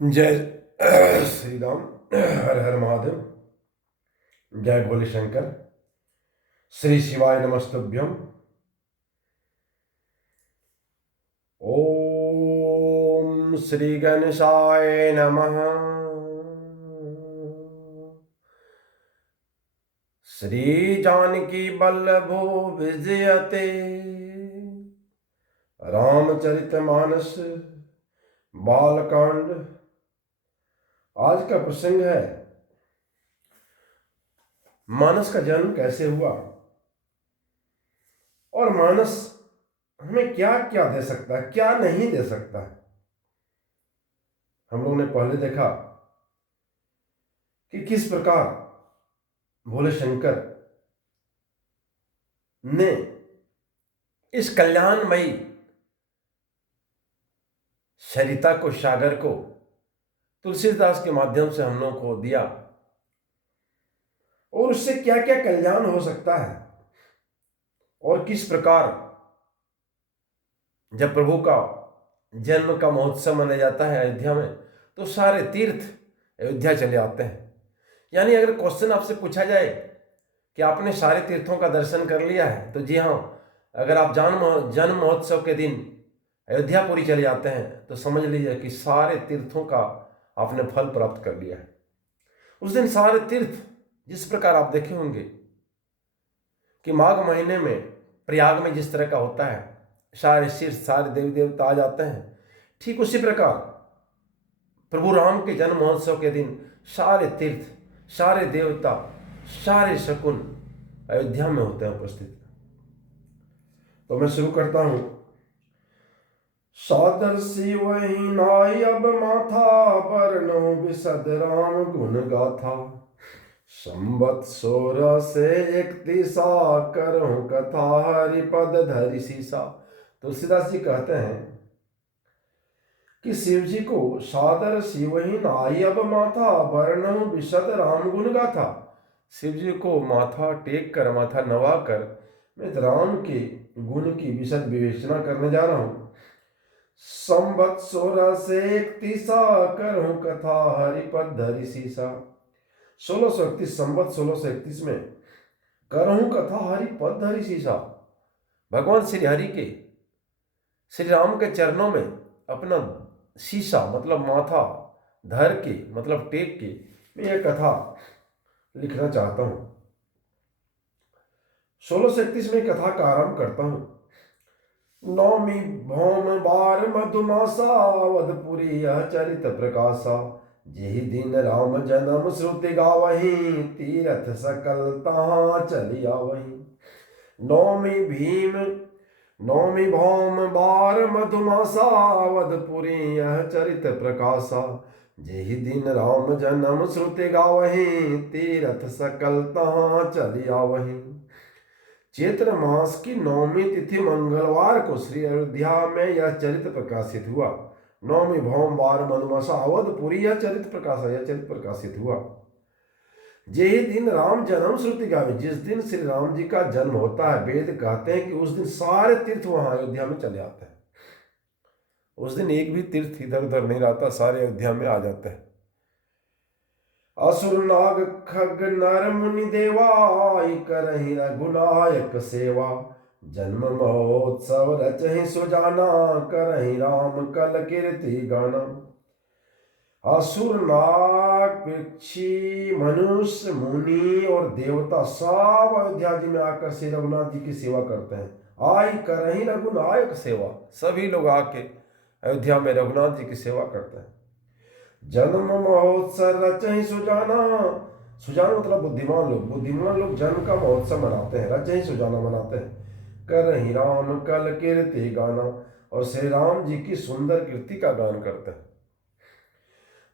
जय श्री राम। हर हर महादेव। जय भोले शंकर। श्री शिवाय नमस्तुभ्यम। ओम श्री गणेशाय नमः। श्री जानकी वल्लभो विजयते रामचरितमानस बालकांड। आज का प्रसंग है मानस का जन्म कैसे हुआ और मानस हमें क्या क्या दे सकता है, क्या नहीं दे सकता है। हम लोगों ने पहले देखा कि किस प्रकार भोले शंकर ने इस कल्याणमयी सरिता को, सागर को तुलसीदास के माध्यम से हम लोगों को दिया और उससे क्या क्या कल्याण हो सकता है और किस प्रकार जब प्रभु का जन्म का महोत्सव मनाया जाता है अयोध्या में तो सारे तीर्थ अयोध्या चले आते हैं। यानी अगर क्वेश्चन आपसे पूछा जाए कि आपने सारे तीर्थों का दर्शन कर लिया है तो जी हाँ, अगर आप जन्म महोत्सव के दिन अयोध्यापुरी चले जाते हैं तो समझ लीजिए कि सारे तीर्थों का आपने फल प्राप्त कर लिया है। उस दिन सारे तीर्थ जिस प्रकार आप देखे होंगे कि माघ महीने में प्रयाग में जिस तरह का होता है, सारे शीर्ष सारे देवी देवता आ जाते हैं, ठीक उसी प्रकार प्रभु राम के जन्म महोत्सव के दिन सारे तीर्थ, सारे देवता, सारे शकुन अयोध्या में होते हैं उपस्थित। तो मैं शुरू करता हूं। सादर सी वही नाई अब माथा, बरनो बिसद राम गुण गाथा। संबत 16 से 31 करूं कथा, हरिपद धरि सीसा। तुलसीदास जी कहते हैं कि शिव जी को सादर शिवहीन आई अब माथा, वर्णम विशद राम गुण गाथा। शिव जी को माथा टेक कर, माथा नवा कर मैं राम के गुण की विशद विवेचना करने जा रहा हूं। संबत 16 से 31 करूं कथा, हरिपद धरि सीसा। 1631 संबत 1631 में करूं कथा, हरिपद धरि सीसा। भगवान श्री हरि के, श्री राम के चरणों में अपना शीशा मतलब माथा धर के, मतलब टेक के मैं यह कथा लिखना चाहता हूं। 1631 में कथा का आरंभ करता हूं। नौमी भौम बार मधुमासा, अवधपुरी यह चरित प्रकाशा। जेहि दिन राम जन्म श्रुति गावही, तीरथ सकल तहाँ चलिया वही। नौमी भौम बार मधुमासा, अवधपुरी यह चरित प्रकाशा। जेहि दिन राम जन्म श्रुति गावही, तीरथ सकल तहाँ चलिया वही। चैत्र मास की 9वीं तिथि मंगलवार को श्री अयोध्या में यह चरित्र प्रकाशित हुआ। 9वीं भौम बार मधुमासा, अवधपुरी यह चरित्र प्रकाशित हुआ। यही दिन राम जन्म श्रुति गावे, जिस दिन श्री राम जी का जन्म होता है, वेद कहते हैं कि उस दिन सारे तीर्थ वहां अयोध्या में चले आते हैं। उस दिन एक भी तीर्थ इधर उधर नहीं रहता, सारे अयोध्या में आ जाते हैं। असुर नाग खग नर मुनि देवा, करहि रघुनायक सेवा। जन्म महोत्सव रचहि सुजाना, करहि राम कल कीर्ति गाना। असुर नाग पक्षी मनुष्य मुनि और देवता सब अयोध्या जी में आकर श्री रघुनाथ जी की सेवा करते हैं। आई करहि रघुनायक सेवा, सभी लोग आके अयोध्या में रघुनाथ जी की सेवा करते हैं। जन्म महोत्सव रचहि सुजाना, सुजाना मतलब बुद्धिमान लोग जन्म का महोत्सव मनाते हैं, रचहि सुजाना मनाते हैं। करहि राम कल कीर्ति गाना, और श्री राम जी की सुंदर कीर्ति का गान करते हैं।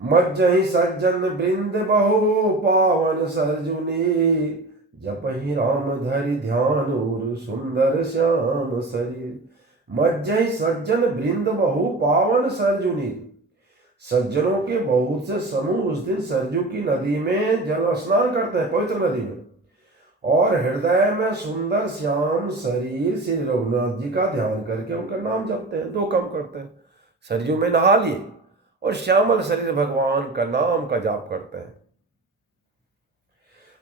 मज्जहि सज्जन वृंद बहु, पावन सरजुनी। जपहि राम धरि ध्यान, उर सुंदर श्याम शरीर। मज्जहि सज्जन वृंद बहु, पावन सरजुनी। सज्जनों के बहुत से समूह उस दिन सरजू की नदी में जल स्नान करते हैं, पवित्र नदी में, और हृदय में सुंदर श्याम शरीर श्री रघुनाथ जी का ध्यान करके उनका नाम जपते हैं। दो काम करते हैं, सरजू में नहा लिए और श्यामल शरीर भगवान का नाम का जाप करते हैं।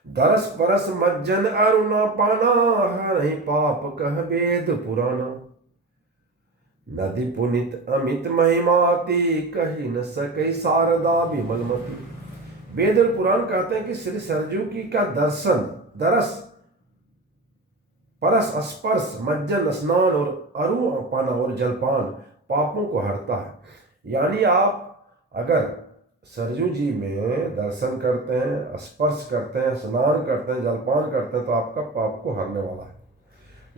दरस परस मज्जन अरुणा पाना, हरि पाप कह वेद पुराना। नदी पुनित अमित महिमाति, कही न सके शारदा विमलमती। वेद और पुराण कहते हैं कि श्री सरजू की का दर्शन, दरस, परस स्पर्श, मज्जन स्नान और अरु पाना और जलपान पापों को हरता है। यानी आप अगर सरजू जी में दर्शन करते हैं, स्पर्श करते हैं, स्नान करते हैं, जलपान करते हैं, तो आपका पाप को हरने वाला है।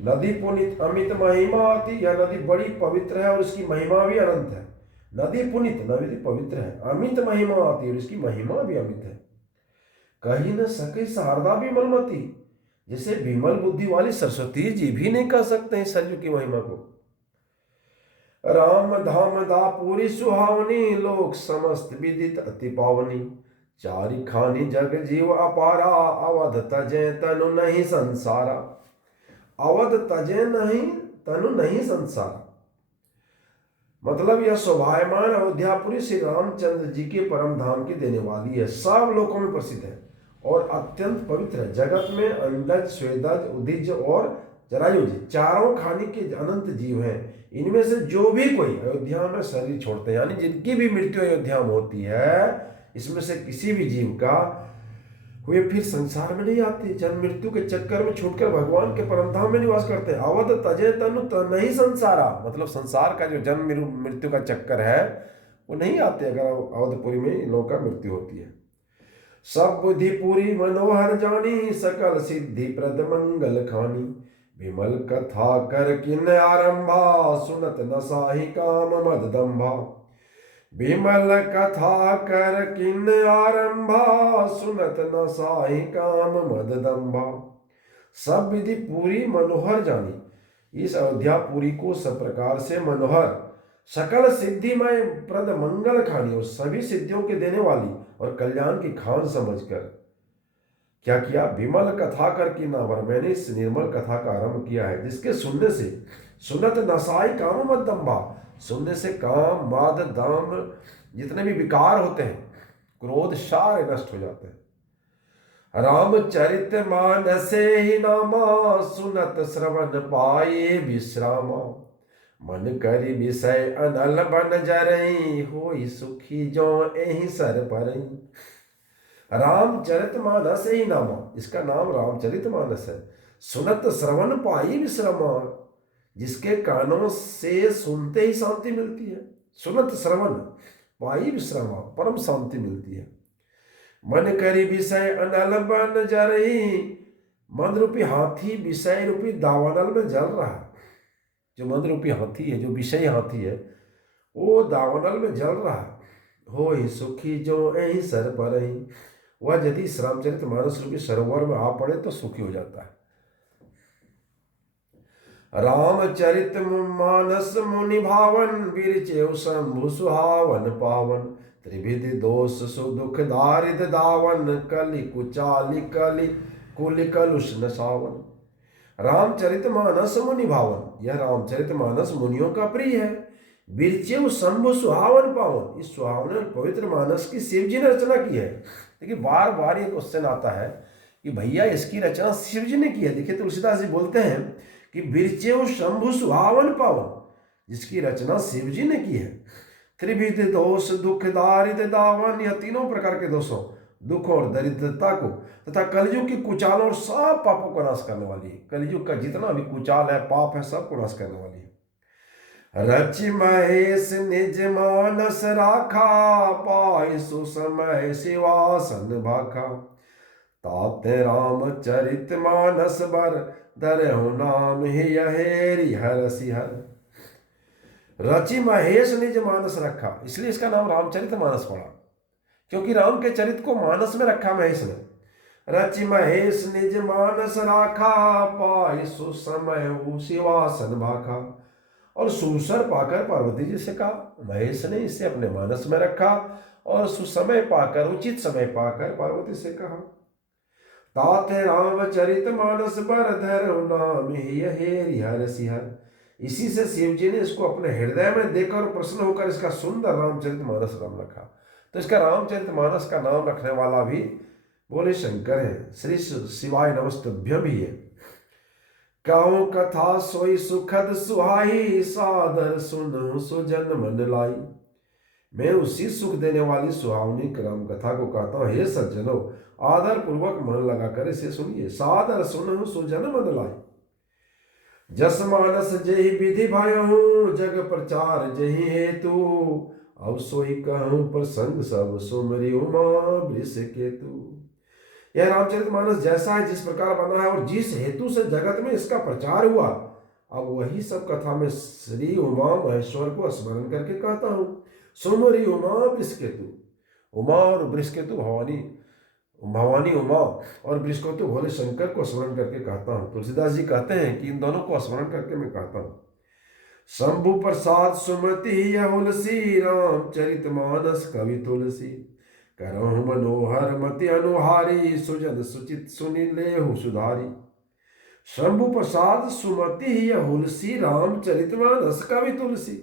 नदी पुनित अमित महिमा आती, यह नदी बड़ी पवित्र है और इसकी महिमा भी अनंत है। नदी पुनित, नदी पवित्र है, अमित महिमा आती है और इसकी महिमा भी अमित है। कही न सके शारदा भी मलमती, जिसे विमल बुद्धि वाली सरस्वती जी भी नहीं कह सकते हैं सरजू की महिमा को। राम धाम दापुरी सुहावनी, लोक समस्त विदित अति पावनी। चारि खानी जग जीव अपारा, अवध तजे तनु नहीं संसारा। अवध तजे नहीं तनु नहीं संसारा, मतलब यह शोभायमान अयोध्यापुरी श्री रामचंद्र जी के परम धाम की देने वाली है। सब लोकों में प्रसिद्ध है और अत्यंत पवित्र है। जगत में अंडज, स्वेदज, उदिज और जरायुज चारों खानी के अनंत जीव हैं। इनमें से जो भी कोई अयोध्या में शरीर छोड़ते हैं, यानी जिनकी भी मृत्यु अयोध्या में होती है, इसमें से किसी भी जीव का वे फिर संसार में नहीं आते, जन्म मृत्यु के चक्कर में छूटकर भगवान के परमधाम में निवास करते हैं। अवध तजे तनु नहीं संसारा, मतलब संसार का जो जन्म मृत्यु का चक्कर है वो नहीं आते अगर अवधपुरी में इन लोगों का मृत्यु होती है। सब बुद्धि पूरी मनोहर जानी, सकल सिद्धि प्रद मंगल खानी। विमल कथा कर किन आरंभा, सुनत न साहि काम मद दंभा। विमल कथा कर किन आरंभा, सुनत न साहि काम मद दंभा। सब विधि पूरी मनोहर जानी, इस अयोध्यापुरी को सब प्रकार से मनोहर, सकल सिद्धिमय प्रद मंगल खानी और सभी सिद्धियों के देने वाली और कल्याण की खान समझकर क्या किया, विमल कथा कर की नावर, मैंने इस निर्मल कथा का आरंभ किया है, जिसके सुनने से सुनत नसाई काम मद दंभा, सुनने से काम माद दाम जितने भी विकार होते हैं, क्रोध सारे नष्ट हो जाते हैं। रामचरित मानसे ही नामा, सुनत श्रवण पाए विश्रामा। मन करी विषय अनल बन जरई, होई सुखी जो एहि सर परई। रामचरितमानस ही नामा, इसका नाम रामचरितमानस है। सुनत श्रवण पाई विश्रामा, जिसके कानों से सुनते ही शांति मिलती है। सुनत श्रवण पाई विश्रामा, परम शांति मिलती है। मन करी विषय अनल बन जरई, मन रूपी हाथी विषय रूपी दावानल में जल रहा है। जो मन रूपी हाथी है, जो विषय हाथी है, वो दावानल में जल रहा है। हो ही सुखी जो एहि सर परई, वह यदि रामचरित मानस रूपी सरोवर में आ पड़े तो सुखी हो जाता है। रामचरित मानस मुनि भावन, विरचेउ शंभु सुहावन पावन। त्रिविधि दोष सुदुख दारिद दावन, कलि कुचाली कलि कुलि कलुष नसावन। रामचरित मानस मुनि भावन, यह रामचरित मानस मुनियों का प्रिय है। विरचेउ शंभु सुहावन पावन, इस सुहावन पवित्र मानस की शिव जी ने रचना की है। देखिए बार बार ये क्वेश्चन आता है कि भैया इसकी रचना शिव जी ने की है। देखिए तुलसीदास जी बोलते हैं कि विरचेउ शंभु सुहावन पावन, जिसकी रचना शिव जी ने की है। त्रिविध दोष दुख दारिद्र दावन, यह तीनों प्रकार के दोषों, दुख और दरिद्रता को तथा कलयुग की कुचाल और सब पापों को नाश करने वाली है। कलयुग का जितना भी कुचाल है, पाप है, सबको नाश करने वाली है। रचि महेश निज मानस राखा, पाय सुसमय शिवासन भाखा। ताते रामचरित मानस बर, धरहु नाम ही हेरि हर सिहर। रचि महेश निज मानस रखा, इसलिए इसका नाम रामचरित मानस पड़ा, क्योंकि राम के चरित को मानस में रखा महेश ने। रचि महेश निज मानस राखा, पाय सुसमय शिवासन भाखा। और सुसर पाकर पार्वती जी से कहा, महेश ने इसे अपने मानस में रखा और सुसमय पाकर, उचित समय पाकर पार्वती से कहा। ताते रामचरित मानस बर, धरहु नाम ही हेरि हर सिहर। इसी से शिव जी ने इसको अपने हृदय में देकर प्रसन्न होकर इसका सुंदर रामचरितमानस नाम रखा। तो इसका रामचरितमानस का नाम रखने वाला भी बोले शंकर है। श्री शिवाय नमस्तभ्यम ही है। कहो कथा सोई सुखद सुहाई, सादर सुनो सुजन मन लाई। मैं उसी सुख देने वाली सुहावनी राम कथा को कहता हूँ, हे सज्जनों आदर पूर्वक मन लगाकर इसे सुनिए। सादर सुनो सुजन मन लाई। जस मानस जही विधि भयहूँ, जग प्रचार जही हेतु। अब सोई कहूँ प्रसंग सब सुमरि उमा वृष केतु। यह रामचरितमानस जैसा है, जिस प्रकार बना है और जिस हेतु से जगत में इसका प्रचार हुआ, अब वही सब कथा में श्री उमा महेश्वर को स्मरण करके कहता हूँ। सुमरि उमा वृषकेतु। उमा और वृषकेतु भवानी उमा और वृषकेतु भोले शंकर को स्मरण करके कहता हूँ। तुलसीदास जी कहते हैं कि इन दोनों को स्मरण करके मैं कहता हूँ। शंभु प्रसाद सुमति हुलसी, रामचरितमानस कवि तुलसी। करहु मनोहर मति अनुहारी, सुजन सुचित सुनि लेहु सुधारी। शंभु प्रसाद सुमति हुलसी, रामचरितमानस कवि तुलसी।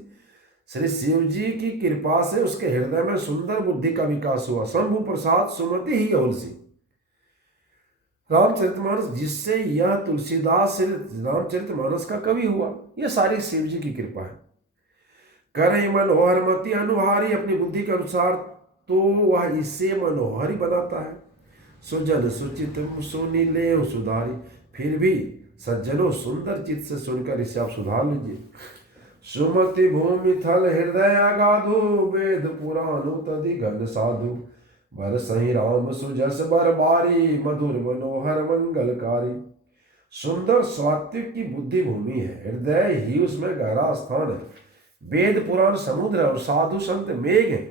श्री शिव जी की कृपा से उसके हृदय में सुंदर बुद्धि का विकास हुआ। शंभु प्रसाद सुमति ही हुलसी, रामचरितमानस, जिससे यह तुलसीदास रामचरितमानस का कवि हुआ। यह सारी शिव जी की कृपा है। करहि मनोहर मति अनुहारी, अपनी बुद्धि के अनुसार तो वह इसे मनोहर ही बनाता है। सुजन सुचित सुनि लेहु सुधारी, फिर भी सज्जनों सुंदर चित्त से सुनकर इसे आप सुधार लीजिए। सुमति भूमि थल हृदय अगाधु, वेद पुराण तदि घन साधु। बर सही राम सुजस बर बारी, मधुर मनोहर मंगलकारी। सुंदर सात्विक की बुद्धि भूमि है, हृदय ही उसमें गहरा स्थान है। वेद पुराण समुद्र और साधु संत मेघ है।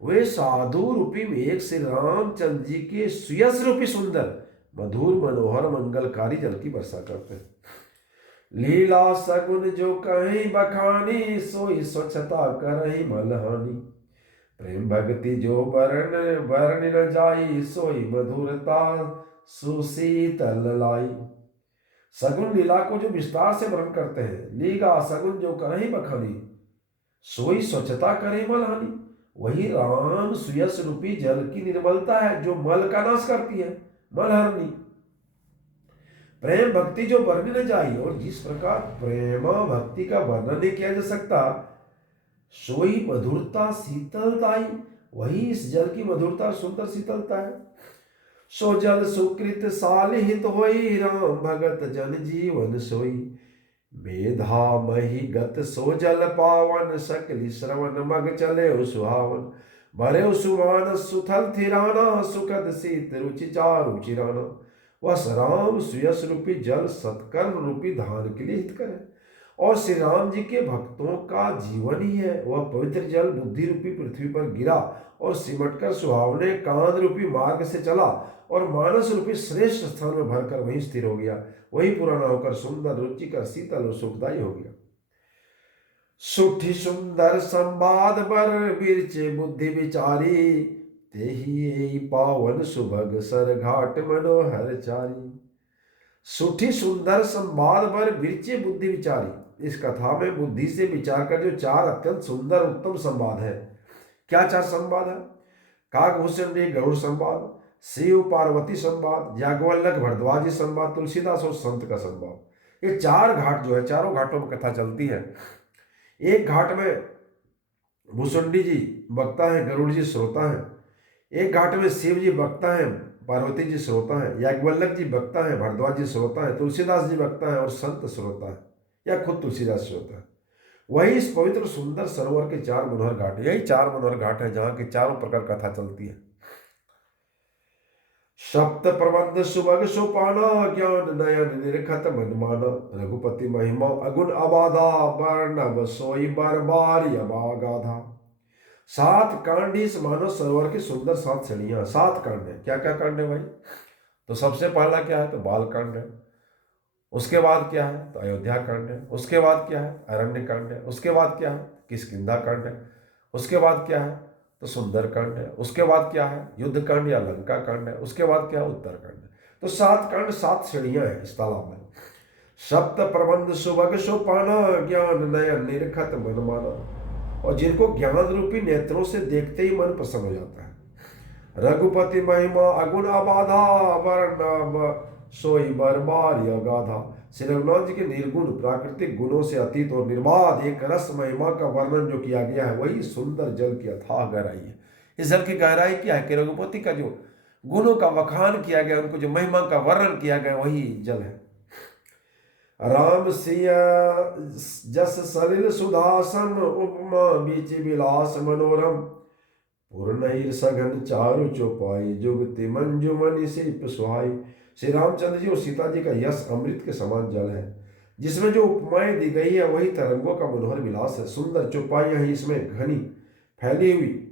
वे साधु रूपी मेघ श्री रामचंद्र जी के सुयस रूपी सुंदर मधुर मनोहर मंगलकारी जल की वर्षा करते हैं। लीला सगुन जो कहीं बखानी, सोई स्वच्छता करही मलहानी। प्रेम भक्ति जो वर्ण न जाई, सोई मधुरता सुशीतल लाई। सगुन लीला को जो विस्तार से वर्णन करते हैं। लीला सगुन जो करही बखानी, सोई स्वच्छता करे मलहानी। वही राम सुयस रूपी जल की निर्मलता है जो मल का नाश करती है, मलहरणी। प्रेम भक्ति जो वर्णन न जाई, और जिस प्रकार प्रेम भक्ति का वर्णन नहीं किया जा सकता, सोई मधुरता शीतलताई, वही इस जल की मधुरता सुंदर शीतलता है। सो जल सुकृत सालिहित होई, राम भगत जन जीवन सोई। मेधा मही गत सो जल पावन, सकली श्रवण मग चले सुहावन। भरे सुमान सुथल थिराना, सुखद शीत रुचि चारु चिराना। वह राम सुयस रूपी जल सत्कर्म रूपी धान के लिए हितकर है, और श्री राम जी के भक्तों का जीवन ही है। वह पवित्र जल बुद्धि रूपी पृथ्वी पर गिरा और सिमटकर सुहावने कांद रूपी मार्ग से चला, और मानस रूपी श्रेष्ठ स्थान में भरकर वहीं स्थिर हो गया। वही पुराना होकर सुंदर रुचिकर शीतल और सुखदायी हो गया। सुठी सुंदर संवाद बर बिरचे बुद्धि विचारी, तेहि पावन सुभग सर घाट मनोहर चारी। सुठी सुंदर संवाद बर बिरचे बुद्धि विचारी। इस कथा में बुद्धि से विचार कर जो चार अत्यंत सुंदर उत्तम संवाद है। क्या चार संवाद है? काकभूषण गरुड़ संवाद, शिव पार्वती संवाद, याज्ञवल्क्य भरद्वाजी संवाद, तुलसीदास और संत का संवाद। ये चार घाट जो है, चारों घाटों में कथा चलती है। एक घाट में भूषुंडी जी वक्ता है, गरुड़ जी श्रोता है। एक घाट में शिव जी वक्ता है, पार्वती जी श्रोता है, याज्ञवल्क्य जी वक्ता है, भरद्वाज जी श्रोता है, तुलसीदास जी वक्ता है और संत श्रोता है, या खुद तुलसीदास श्रोता है। वही इस पवित्र सुंदर सरोवर के चार मनोहर घाट, यही चार मनोहर घाट है जहाँ की चारों प्रकार कथा चलती है। सप्त प्रबंध सुभग सोपाना, ज्ञान नयन निरखत मन माना। रघुपति महिमा अगुण अबाधा, वर्णव सोई बरबारी अबागाधा। सात कांड इस मानव सरोवर की सुंदर सात श्रेणियां, सात कांड है। क्या क्या कांड है भाई? तो सबसे पहला क्या है? तो बाल कांड है। उसके बाद क्या है? तो अयोध्या कांड है। उसके बाद क्या है? अरण्य कांड है। उसके बाद क्या है? किष्किंधा कांड है। उसके बाद क्या है? तो सुंदर कांड है। उसके बाद क्या है? युद्ध कांड या लंका कांड है। उसके बाद क्या है? उत्तर कांड है। तो सात कांड, सात श्रेणियां हैं इस तालाब में। सप्त प्रबंध सुभग सुपाना, ज्ञान नयन निरखत मन माना। और जिनको ज्ञान रूपी नेत्रों से देखते ही मन प्रसन्न हो जाता है। रघुपति महिमा अगुण अबाधा, वर्ण सोई बरबार अगाधा। श्री रघुनाथ जी के निर्गुण प्राकृतिक गुणों से अतीत और निर्बाध एक रस महिमा का वर्णन जो किया गया है, वही सुंदर जल की अथाह गहराई है। इस जल की गहराई क्या है कि रघुपति का जो गुणों का वखान किया गया, उनको जो महिमा का वर्णन किया गया, वही जल है। राम सिया जस सलिल सुधासन, उपमा बीच विलास मनोरम। पूर्ण सघन चारु चौपाई, जुगति मंजुमणि सिप सुहाई। श्री रामचंद्र जी और सीता जी का यश अमृत के समान जल है, जिसमें जो उपमाएं दी गई है वही तरंगों का मनोहर विलास है। सुंदर चौपाइयां ही इसमें घनी फैली हुई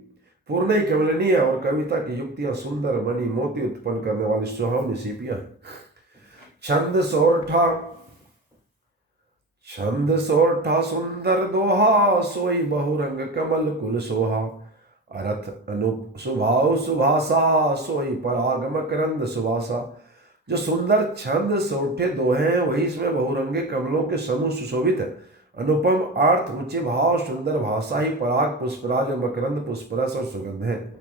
पूर्ण कमलनी है, और कविता की युक्तियां सुंदर मणि मोती उत्पन्न करने वाली सुहावनी सीपियां। छंद सोरठा सुंदर दोहा, सोई बहुरंग कमल कुल सोहा। अर्थ अनुप सुभाव सुभाषा, सोई पराग मकरंद सुभाषा। जो सुंदर छंद सोठे दोहे हैं वही इसमें बहुरंगे कमलों के समूह सुशोभित है। अनुपम अर्थ, ऊंचे भाव, सुंदर भाषा ही पराग पुष्पराज और मकरंद पुष्परस और सुगंध है।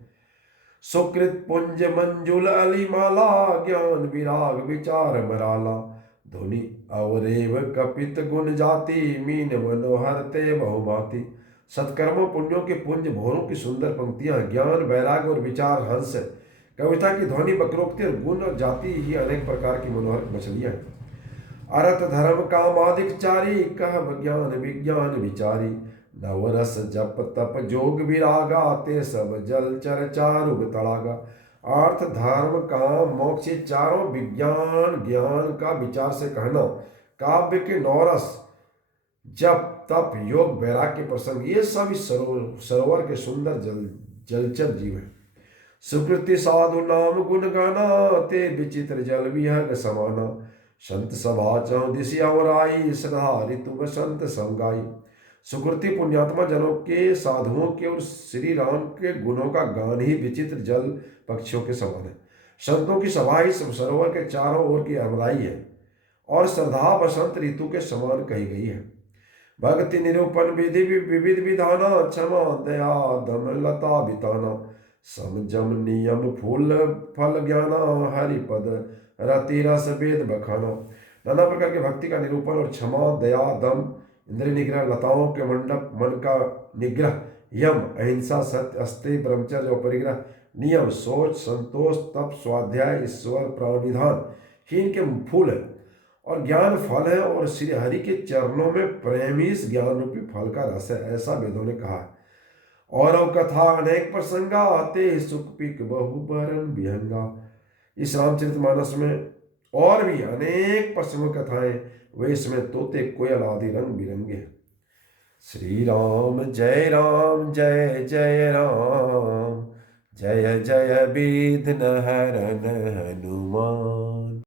सुकृत पुंज मंजुल अलिमाला, ज्ञान विराग विचार मराला। धुनि अवरेव कपित गुण जाति, मीन मनोहर ते बहुभांति। सत्कर्मों पुण्यों के पुंज भोरों की सुंदर पंक्तियां, ज्ञान वैराग और विचार हंस, कविता की ध्वनि वक्रोक्ति और गुण और जाति ही अनेक प्रकार की मनोहर मछलियां हैं। अर्थ धर्म कामादिक चारी, कह ज्ञान विज्ञान विचारी। नवरस जप तप जोग विरागा, ते सब जल चर चारु तड़ागा। अर्थ धर्म काम मोक्ष चारों, विज्ञान ज्ञान का विचार से कहना, काव्य के नौरस जप तप योग वैराग्य प्रसंग, ये सब इस सरोवर के सुंदर जलचर जीव है। सुकृति साधु नाम गुण गाना, ते विचित्र जल विहग समाना। संत सभा चौदिसिया आई, श्रद्धा ऋतु बसंत संगाई। सुकृति पुण्यात्मा जनों के, साधुओं के और श्री राम के गुणों का गान ही विचित्र जल पक्षियों के समान है। संतों की सभा ही सरोवर के चारों ओर की अमराई है, और श्रद्धा बसंत ऋतु के समान कही गई है। भक्ति निरूपण विधि विविध विधाना, क्षमा दया दम लता बिताना। समजम नियम फूल फल ज्ञाना, हरिपद रति रस वेद बखाना। नाना प्रकार के भक्ति का निरूपण और क्षमा दया दम इंद्रिय निग्रह, लताओं के मंडप मन का निग्रह, यम अहिंसा सत्य अस्तेय ब्रह्मचर्य और परिग्रह, नियम सोच संतोष तप स्वाध्याय ईश्वर प्राणिधान ही इनके फूल है, और ज्ञान फल है, और श्री हरि के चरणों में प्रेम ही इस ज्ञान रूपी फल का रस है, ऐसा वेदों ने कहा है। और कथा अनेक प्रसंगा, ते सुख पिक बहु बरन विहंगा। इस रामचरितमानस में और भी अनेक प्रसंग कथाएं, वे इसमें तोते कोयल आदि रंग बिरंगे। श्री राम जय राम, जय जय विघ्न हरन हनुमान।